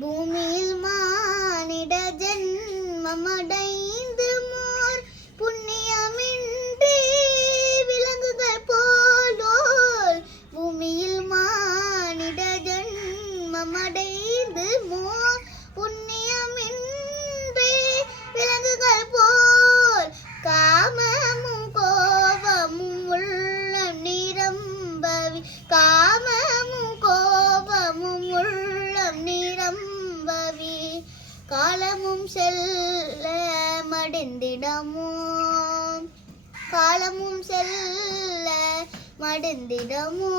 பூமியில் மானிட ஜென்மமடைந்து மோர் புண்ணியமின்றி விலங்குகள் போலோல். பூமியில் மானிட ஜென்மமடைந்து மோர் புண்ணிய காலமும் செல்ல மடிந்திடமோ காலமும் செல்ல மடிந்திடமோ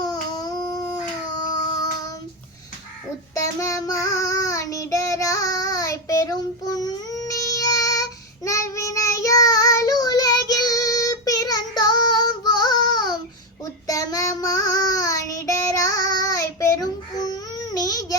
உத்தம மானிடராய் பெரும் புண்ணிய நல்வினையால் உலகில் பிறந்தோம். உத்தம மானிடராய் பெரும் புண்ணிய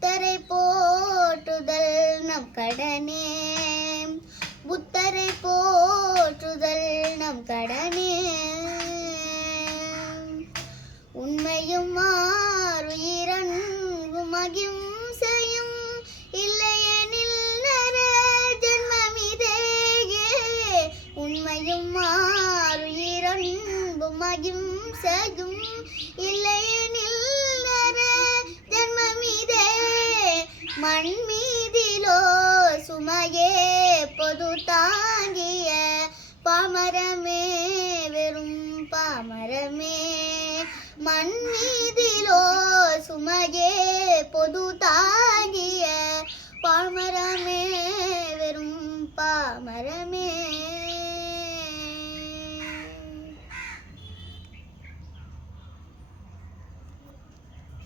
புத்தரை போற்றுதல் நம் கடனே. புத்தரை போற்றுதல் நம் கடனே. உண்மையும் மாறுயிரன்பும் அகிம்சையும் இல்லையெனில் நர ஜன்மமிதேயே. உண்மையும் மாறுயிரன்பும் அகிம்சையும் இல்லையெனில் மண் மீதிலோ சுமையே பொது தாங்கிய பாமரமே வெறும் பாமரமே. மண் மீதிலோ சுமையே பொது தாங்கிய பாமரமே வெறும் பாமரமே.